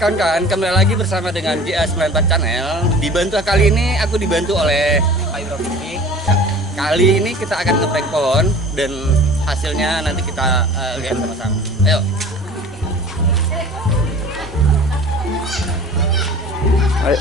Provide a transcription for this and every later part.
kawan-kawan, kembali lagi bersama dengan JA94 Channel. Dibantu kali ini aku dibantu oleh kali ini kita akan ngeprank pohon dan hasilnya nanti kita lihat sama-sama. Ayo. Ayo.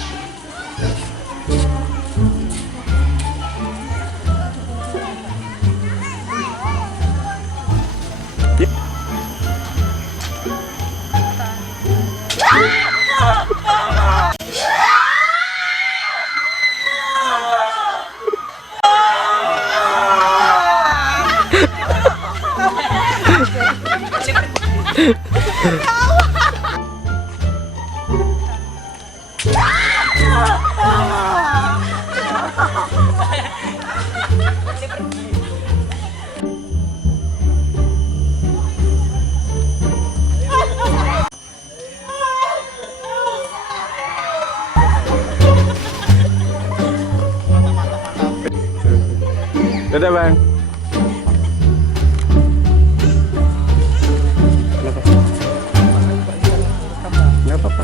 Dadah bang. Nggak apa-apa.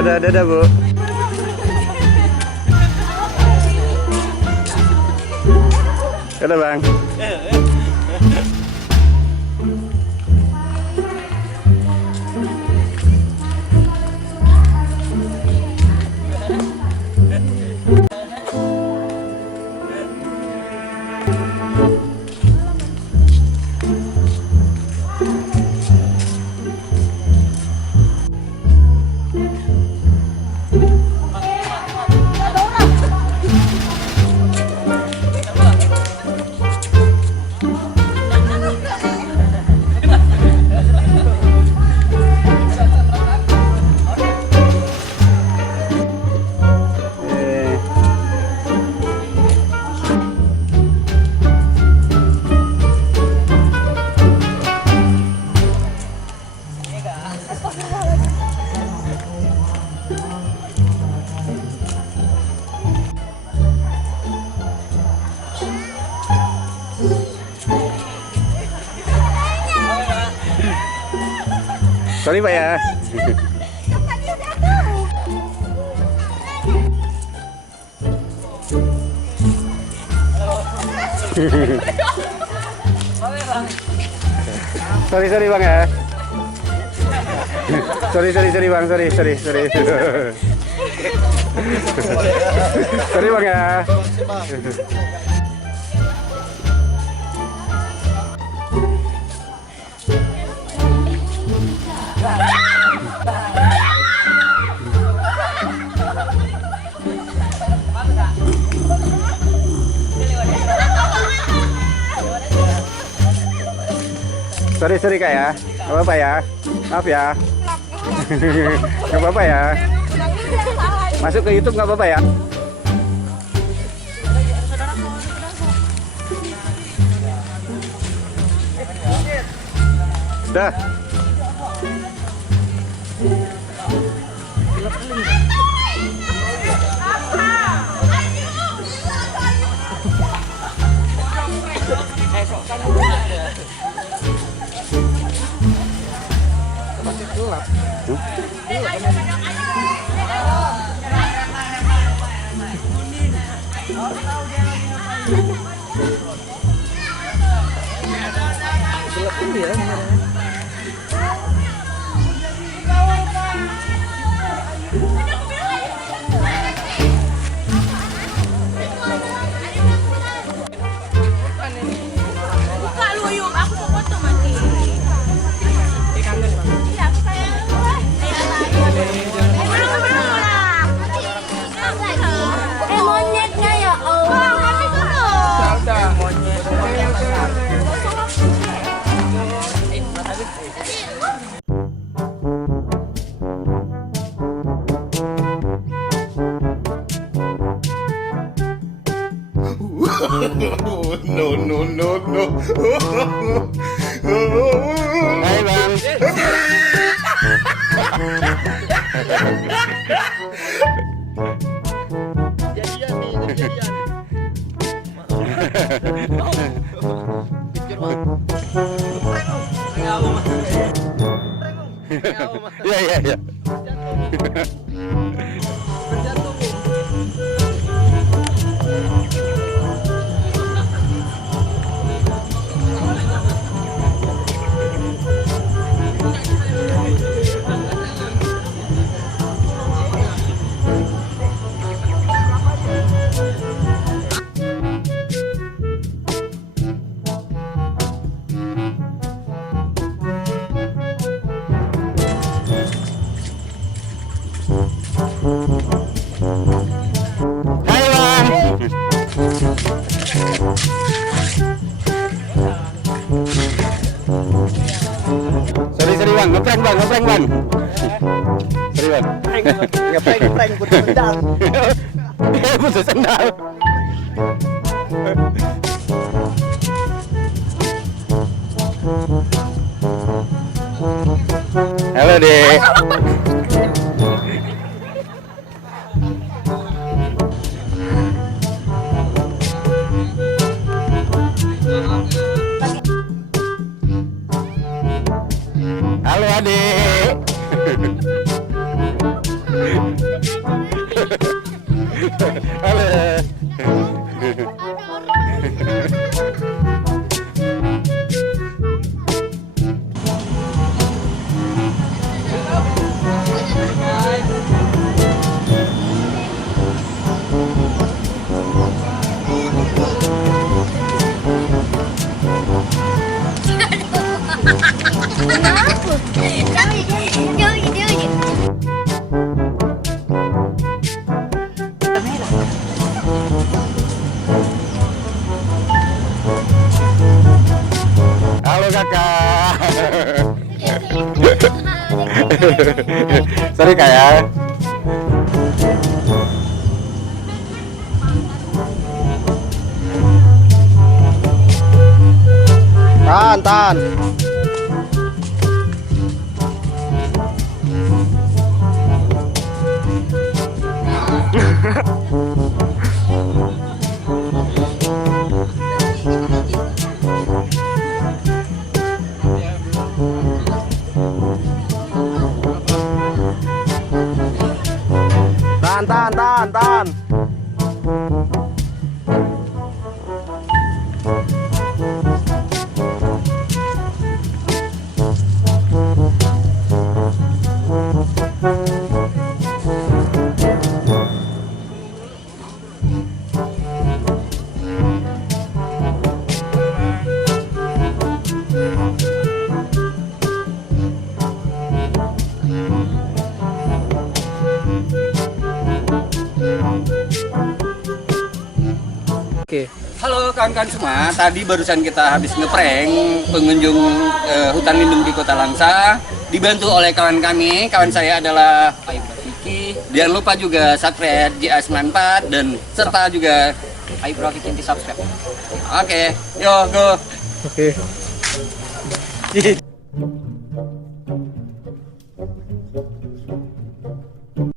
Dadah bu. Dadah bang. Sorry Pak ya. Sorry Bang ya. Sorry Bang, sorry. Sorry Bang ya. Sorry Kak ya, nggak apa-apa ya, maaf ya, nggak apa-apa ya, masuk ke YouTube nggak apa-apa ya. Dah. Gelap. Gelap ini ya. Buka lu yuk, aku mau foto mati. Monyetnya ya Allah. Monyet. No. Hai bang. Iya iya iya. Hai Bang. Sorry Bang, ngeprank Bang. Sorry Bang. Ngeprank putus sendal. Putus sendal. Halo Dek. Halo Adik. Halo. Halo kakak. Sorry kak ya. Tahan. Tahan. Oke. Halo kawan-kawan semua, tadi barusan kita habis ngeprank pengunjung hutan lindung di Kota Langsa, dibantu oleh kawan kami. Kawan saya adalah Vicky. Jangan lupa juga subscribe JA94 dan serta juga Vicky subscribe. Oke, yo go. Oke.